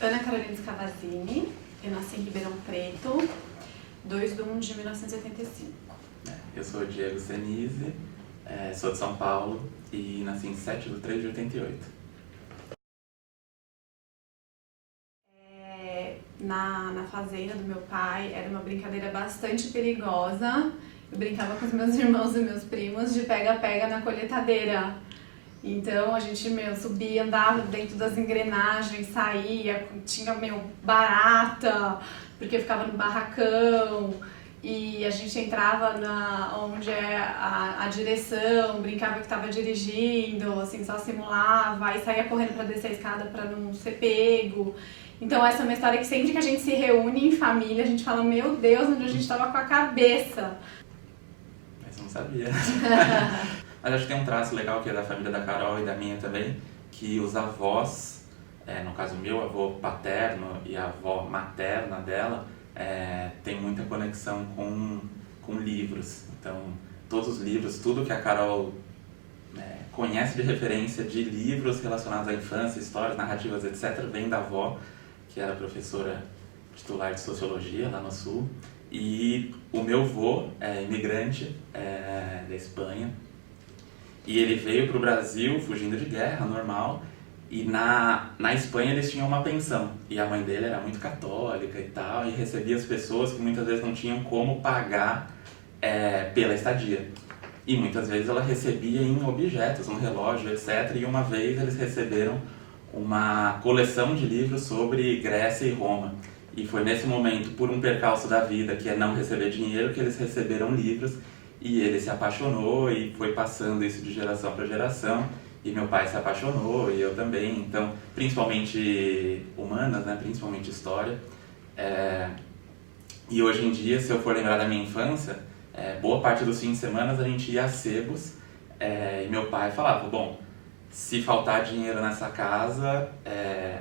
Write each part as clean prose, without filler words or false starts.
Ana Carolina Scavazini, eu nasci em Ribeirão Preto, 2 de 1 de 1985. Eu sou o Diego Senise, sou de São Paulo e nasci em 7 de 3 de 88. Na fazenda do meu pai era uma brincadeira bastante perigosa. Eu brincava com os meus irmãos e meus primos de pega-pega na colheitadeira. Então a gente, subia, andava dentro das engrenagens, saía, tinha, barata, porque ficava no barracão. E a gente entrava onde é a direção, brincava que estava dirigindo, assim, só simulava, e saía correndo para descer a escada para não ser pego. Então essa é uma história que sempre que a gente se reúne em família, a gente fala, meu Deus, onde a gente estava com a cabeça. Mas eu não sabia. Mas acho que tem um traço legal que é da família da Carol e da minha também, que os avós, no caso meu avô paterno e a avó materna dela, tem muita conexão com livros. Então, todos os livros, tudo que a Carol conhece de referência de livros relacionados à infância, histórias, narrativas, etc., vem da avó, que era professora titular de Sociologia lá no Sul. E o meu avô é imigrante da Espanha. E ele veio para o Brasil fugindo de guerra, normal. E na Espanha eles tinham uma pensão. E a mãe dele era muito católica e tal, e recebia as pessoas que muitas vezes não tinham como pagar pela estadia. E muitas vezes ela recebia em objetos, um relógio, etc. E uma vez eles receberam uma coleção de livros sobre Grécia e Roma. E foi nesse momento, por um percalço da vida, que é não receber dinheiro, que eles receberam livros. E ele se apaixonou e foi passando isso de geração para geração. E meu pai se apaixonou e eu também. Então, principalmente humanas, né? Principalmente história. E hoje em dia, se eu for lembrar da minha infância, boa parte dos fins de semana a gente ia a sebos. E meu pai falava, bom, se faltar dinheiro nessa casa,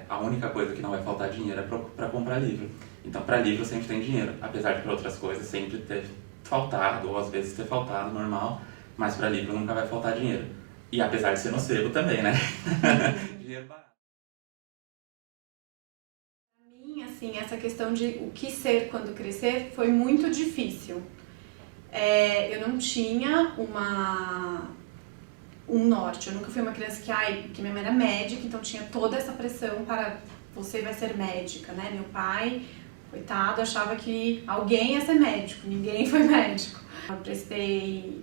a única coisa que não vai faltar dinheiro é para comprar livro. Então, para livro sempre tem dinheiro, apesar de para outras coisas sempre ter faltado, ou às vezes ter faltado, normal, mas para livro nunca vai faltar dinheiro. E apesar de ser no sebo também, né? Dinheiro barato. Para mim, assim, essa questão de o que ser quando crescer foi muito difícil. Eu não tinha um norte. Eu nunca fui uma criança que minha mãe era médica, então tinha toda essa pressão para você vai ser médica, né? Meu pai, coitado, achava que alguém ia ser médico, ninguém foi médico. Eu prestei,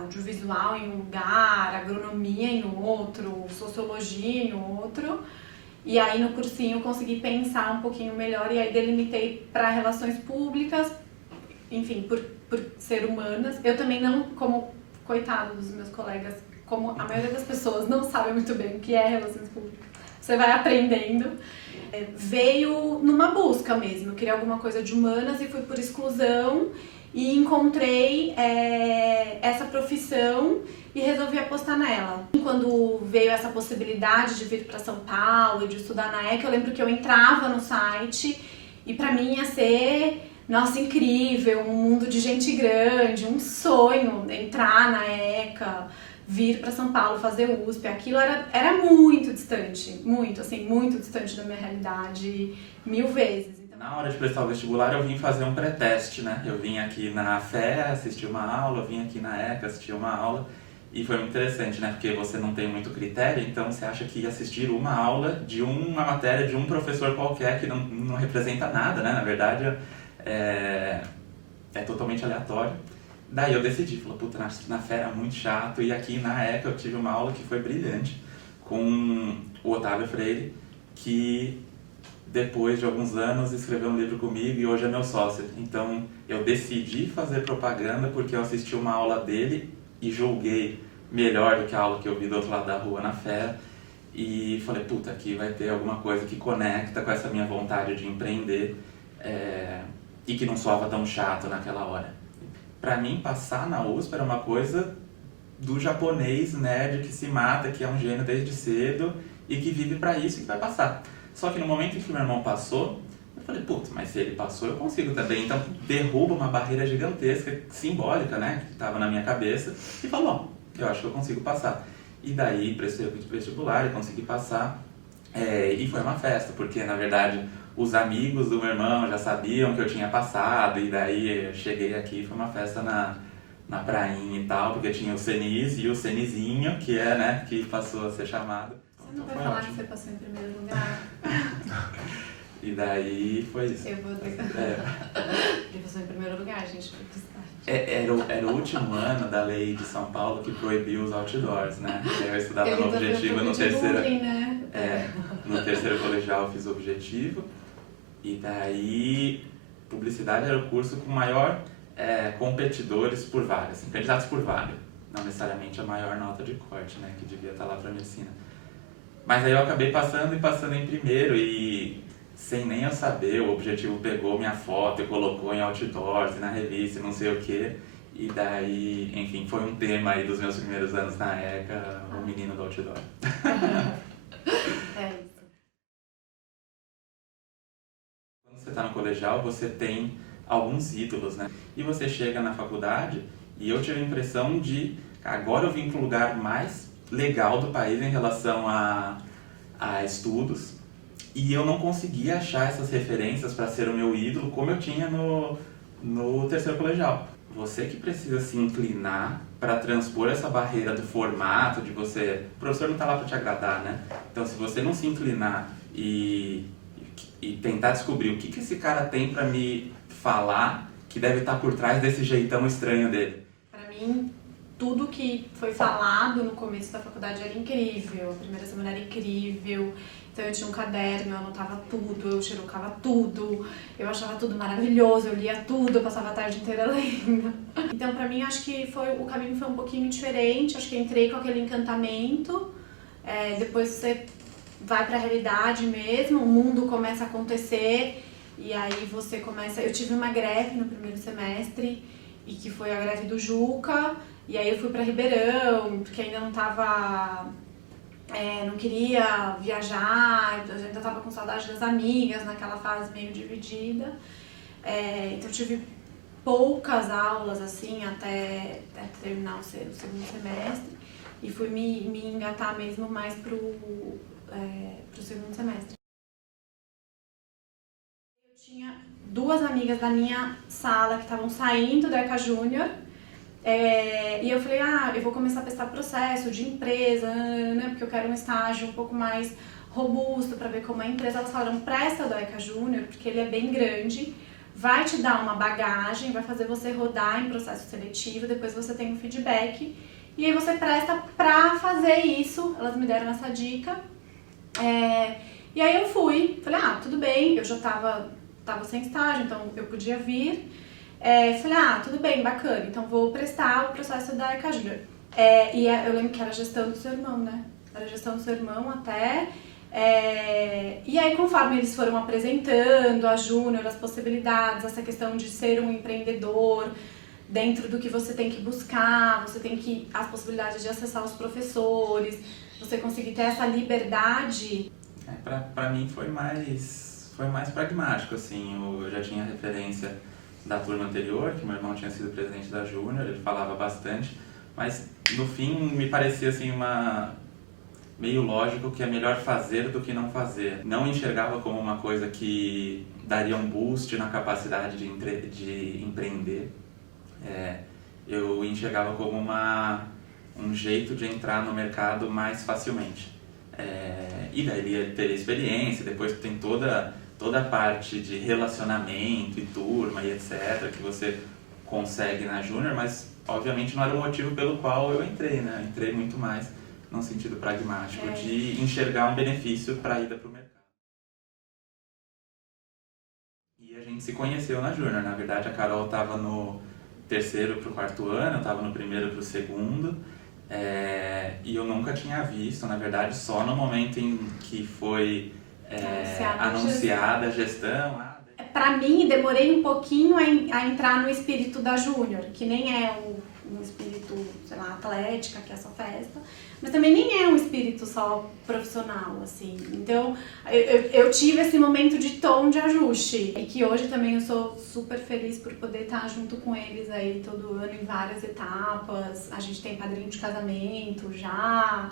audiovisual em um lugar, agronomia em outro, sociologia em outro. E aí no cursinho eu consegui pensar um pouquinho melhor e aí delimitei para relações públicas, enfim, por ser humanas. Eu também não, como coitado dos meus colegas, como a maioria das pessoas não sabe muito bem o que é relações públicas, você vai aprendendo. Veio numa busca mesmo, eu queria alguma coisa de humanas e fui por exclusão e encontrei essa profissão e resolvi apostar nela. Quando veio essa possibilidade de vir para São Paulo e de estudar na ECA, eu lembro que eu entrava no site e para mim ia ser, nossa, incrível, um mundo de gente grande, um sonho entrar na ECA, vir para São Paulo, fazer USP, aquilo era muito distante, muito distante da minha realidade, 1000 vezes. Então, na hora de prestar o vestibular eu vim fazer um pré-teste, né? Eu vim aqui na FE assistir uma aula, eu vim aqui na ECA assistir uma aula e foi muito interessante, né? Porque você não tem muito critério, então você acha que assistir uma aula de uma matéria de um professor qualquer que não representa nada, né? Na verdade é totalmente aleatório. Daí eu decidi, falei, puta, na FE era muito chato, e aqui na ECA eu tive uma aula que foi brilhante, com o Otávio Freire, que depois de alguns anos escreveu um livro comigo e hoje é meu sócio. Então eu decidi fazer propaganda porque eu assisti uma aula dele e julguei melhor do que a aula que eu vi do outro lado da rua na FE, e falei, puta, aqui vai ter alguma coisa que conecta com essa minha vontade de empreender e que não soava tão chato naquela hora. Pra mim, passar na USP era uma coisa do japonês nerd que se mata, que é um gênio desde cedo e que vive pra isso e que vai passar. Só que no momento em que meu irmão passou, eu falei, putz, mas se ele passou, eu consigo também. Então, derruba uma barreira gigantesca, simbólica, né, que estava na minha cabeça, e falou, eu acho que eu consigo passar. E daí, prestei o vestibular e consegui passar. E foi uma festa, porque na verdade os amigos do meu irmão já sabiam que eu tinha passado, e daí eu cheguei aqui, foi uma festa na prainha e tal, porque tinha o Senis e o Senizinho, que é, né, que passou a ser chamado. Você não Então vai foi falar ótimo. que você passou em primeiro lugar? E daí foi isso. Eu vou dizer. É, Ele passou em primeiro lugar, gente, felicidade. era o último ano da lei de São Paulo que proibiu os outdoors, né? Eu estudava Ele no ainda Objetivo foi no de terceiro. bullying, né? No terceiro colegial eu fiz o Objetivo. E daí, publicidade era o curso com maior competidores por vaga, assim, candidatos por vaga. Não necessariamente a maior nota de corte, né, que devia estar lá para medicina. Mas aí eu acabei passando em primeiro e sem nem eu saber, o Objetivo pegou minha foto e colocou em outdoors, na revista, não sei o quê. E daí, enfim, foi um tema aí dos meus primeiros anos na ECA, o menino do outdoor. É isso. Quando você está no colegial, você tem alguns ídolos, né? E você chega na faculdade e eu tive a impressão de agora eu vim para o lugar mais legal do país em relação a estudos e eu não conseguia achar essas referências para ser o meu ídolo como eu tinha no terceiro colegial. Você que precisa se inclinar para transpor essa barreira do formato, de você... O professor não está lá para te agradar, né? Então, se você não se inclinar e tentar descobrir o que esse cara tem para me falar que deve estar por trás desse jeitão estranho dele. Para mim, tudo que foi falado no começo da faculdade era incrível. A primeira semana era incrível. Então eu tinha um caderno, eu anotava tudo, eu xerocava tudo, eu achava tudo maravilhoso, eu lia tudo, eu passava a tarde inteira lendo. Então pra mim acho que o caminho foi um pouquinho diferente, acho que eu entrei com aquele encantamento, depois você vai pra realidade mesmo, o mundo começa a acontecer e aí você começa... Eu tive uma greve no primeiro semestre, e que foi a greve do Juca, e aí eu fui pra Ribeirão, porque ainda não tava... não queria viajar, eu ainda tava com saudade das amigas, naquela fase meio dividida. Então eu tive poucas aulas, assim, até terminar o segundo semestre, e fui me engatar mesmo mais pro segundo semestre. Eu tinha duas amigas da minha sala que estavam saindo da ECA Júnior, e eu falei, eu vou começar a prestar processo de empresa, né, porque eu quero um estágio um pouco mais robusto para ver como é a empresa. Elas falaram, presta do ECA Júnior, porque ele é bem grande, vai te dar uma bagagem, vai fazer você rodar em processo seletivo, depois você tem um feedback, e aí você presta pra fazer isso. Elas me deram essa dica, e aí eu fui, falei, tudo bem, eu já tava sem estágio, então eu podia vir. Falei, tudo bem, bacana, então vou prestar o processo da ECA Júnior. Eu lembro que era a gestão do seu irmão, né? Era a gestão do seu irmão até. E aí, conforme eles foram apresentando a Júnior, as possibilidades, essa questão de ser um empreendedor, dentro do que você tem que buscar, você tem que... as possibilidades de acessar os professores, você conseguir ter essa liberdade. Pra mim foi mais pragmático, assim, eu já tinha referência da turma anterior, que meu irmão tinha sido presidente da Júnior, ele falava bastante, mas no fim me parecia assim meio lógico que é melhor fazer do que não fazer. Não enxergava como uma coisa que daria um boost na capacidade de empreender. Eu enxergava como um jeito de entrar no mercado mais facilmente. E daí ele teria experiência, depois tem toda a parte de relacionamento e turma e etc. que você consegue na Júnior, mas obviamente não era o motivo pelo qual eu entrei, né? Eu entrei muito mais num sentido pragmático, de enxergar um benefício para a ida para o mercado. E a gente se conheceu na Júnior. Na verdade, a Carol estava no terceiro para o quarto ano, eu estava no primeiro para o segundo. E eu nunca tinha visto, na verdade, só no momento em que foi anunciada a gestão. Pra mim, demorei um pouquinho a entrar no espírito da Júnior, que nem é um espírito, sei lá, atlética, que é só festa, mas também nem é um espírito só profissional, assim. Então, eu tive esse momento de tom de ajuste, e que hoje também eu sou super feliz por poder estar junto com eles aí todo ano em várias etapas. A gente tem padrinho de casamento já,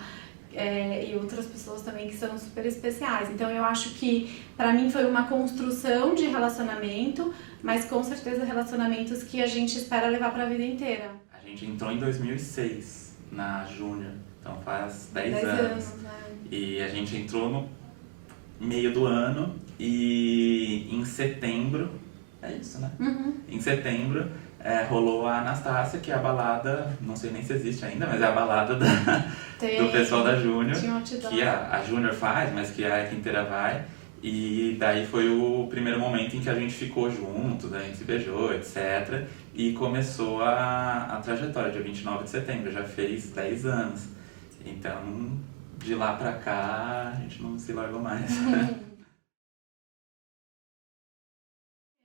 e outras pessoas também que são super especiais. Então eu acho que pra mim foi uma construção de relacionamento, mas com certeza relacionamentos que a gente espera levar pra vida inteira. A gente entrou em 2006 na Júnior, então faz 10 10 anos. anos, né? E a gente entrou no meio do ano e em setembro, é isso, né? Em setembro rolou a Anastácia, que é a balada, não sei nem se existe ainda, mas é a balada do pessoal da Júnior, que a Júnior faz, mas que a ECA inteira vai. E daí foi o primeiro momento em que a gente ficou juntos, a gente se beijou, etc. E começou a trajetória, dia 29 de setembro, já fez 10 anos. Então, de lá pra cá, a gente não se largou mais. A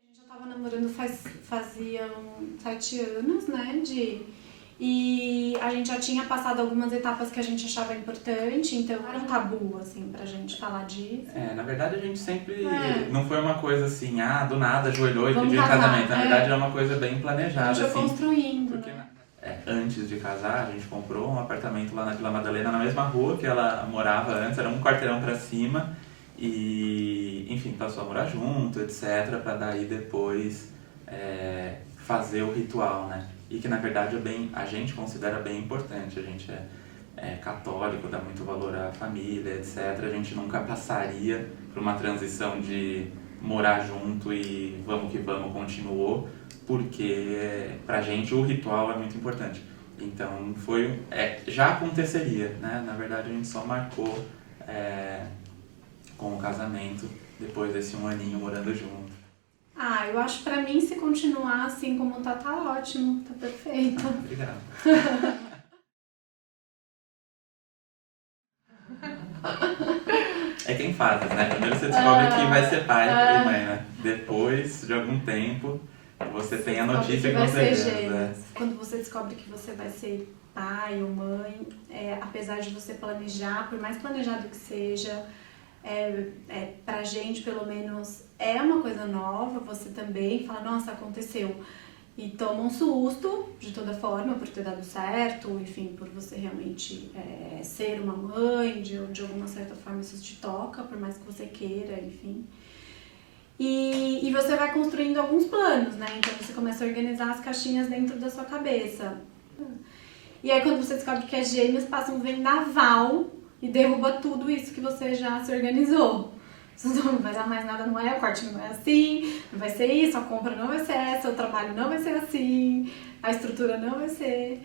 gente já tava namorando faziam 7 anos, né? E a gente já tinha passado algumas etapas que a gente achava importante, então era um tabu, assim, pra gente falar disso. Na verdade a gente sempre... Não foi uma coisa assim, do nada ajoelhou e Vamos pediu em casar, casamento. Na verdade é uma coisa bem planejada, a gente foi assim. construindo, Porque, né? Antes de casar, a gente comprou um apartamento lá na Vila Madalena, na mesma rua que ela morava antes, era um quarteirão pra cima. E, enfim, passou a morar junto, etc, pra daí depois fazer o ritual, né? E que na verdade a gente considera bem importante. A gente é católico, dá muito valor à família, etc. A gente nunca passaria por uma transição de morar junto e vamos que vamos, continuou, porque pra gente o ritual é muito importante. Então já aconteceria, né? Na verdade a gente só marcou com o casamento depois desse 1 aninho morando junto. Eu acho pra mim, se continuar assim como tá ótimo, tá perfeito. Obrigado. É quem faz, né? Primeiro você descobre que vai ser pai e mãe, né? Depois de algum tempo, você tem a notícia que você quer. Quando você descobre que você vai ser pai ou mãe, apesar de você planejar, por mais planejado que seja, pra gente pelo menos é uma coisa nova, você também fala, nossa, aconteceu. E toma um susto, de toda forma, por ter dado certo, enfim, por você realmente ser uma mãe, de alguma certa forma isso te toca, por mais que você queira, enfim. E você vai construindo alguns planos, né? Então você começa a organizar as caixinhas dentro da sua cabeça. E aí quando você descobre que é gêmeos, passa um vendaval e derruba tudo isso que você já se organizou. Não vai dar mais nada, o corte não é assim, não vai ser isso, a compra não vai ser essa, o trabalho não vai ser assim, a estrutura não vai ser.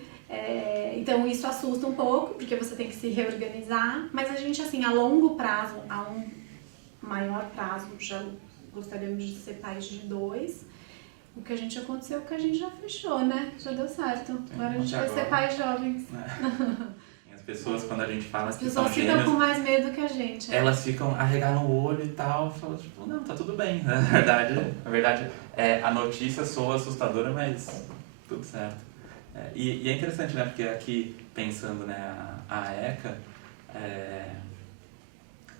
Então isso assusta um pouco, porque você tem que se reorganizar, mas a gente, assim, a longo prazo, a um maior prazo, já gostaríamos de ser pais de 2. O que a gente aconteceu é que a gente já fechou, né? Já deu certo. Agora a gente vai ser pais jovens. As pessoas, quando a gente fala que são gêmeos... As pessoas ficam com mais medo que a gente. Elas ficam arregando o olho e tal, falam tipo, não, tá tudo bem. Na verdade a notícia soa assustadora, mas tudo certo. E é interessante, né? Porque aqui, pensando, né, a ECA,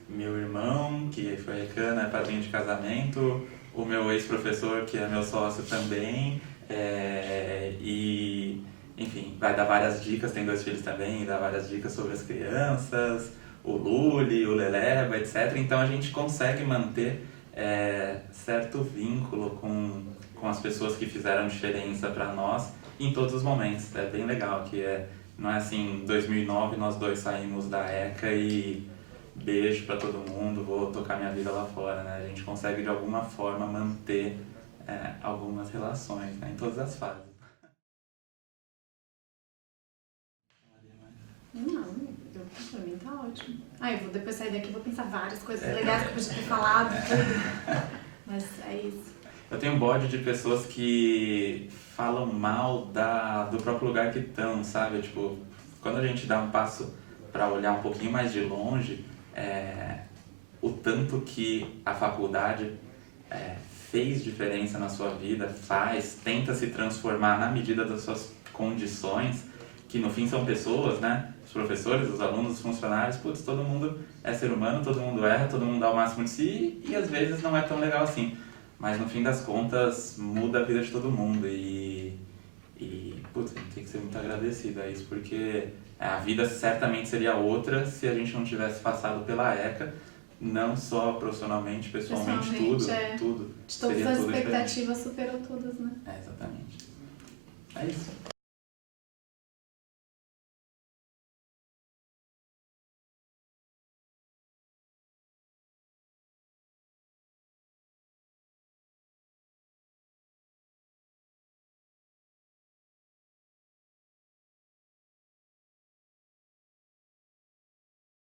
meu irmão, que foi ECAN, padrinho de casamento, o meu ex-professor, que é meu sócio também, e, enfim, vai dar várias dicas, tem 2 filhos também, dá várias dicas sobre as crianças, o Luli, o Leleba, etc. Então a gente consegue manter certo vínculo com as pessoas que fizeram diferença para nós em todos os momentos. É bem legal, que não é assim, em 2009 nós 2 saímos da ECA e beijo para todo mundo, vou tocar minha vida lá fora, né? A gente consegue de alguma forma manter algumas relações, né? Em todas as fases. Não, pra mim tá ótimo. Eu vou depois sair daqui e vou pensar várias coisas legais que eu podia ter falado, tudo. Mas é isso. Eu tenho um bode de pessoas que falam mal do próprio lugar que estão, sabe? Tipo, quando a gente dá um passo para olhar um pouquinho mais de longe, o tanto que a faculdade fez diferença na sua vida, tenta se transformar na medida das suas condições, que no fim são pessoas, né? Os professores, os alunos, os funcionários, todo mundo é ser humano, todo mundo erra, todo mundo dá o máximo de si e às vezes não é tão legal assim. Mas no fim das contas muda a vida de todo mundo e a gente tem que ser muito agradecido a isso, porque a vida certamente seria outra se a gente não tivesse passado pela ECA, não só profissionalmente, pessoalmente, tudo, é. tudo. De todas seria as tudo expectativas superou todas, né? Exatamente.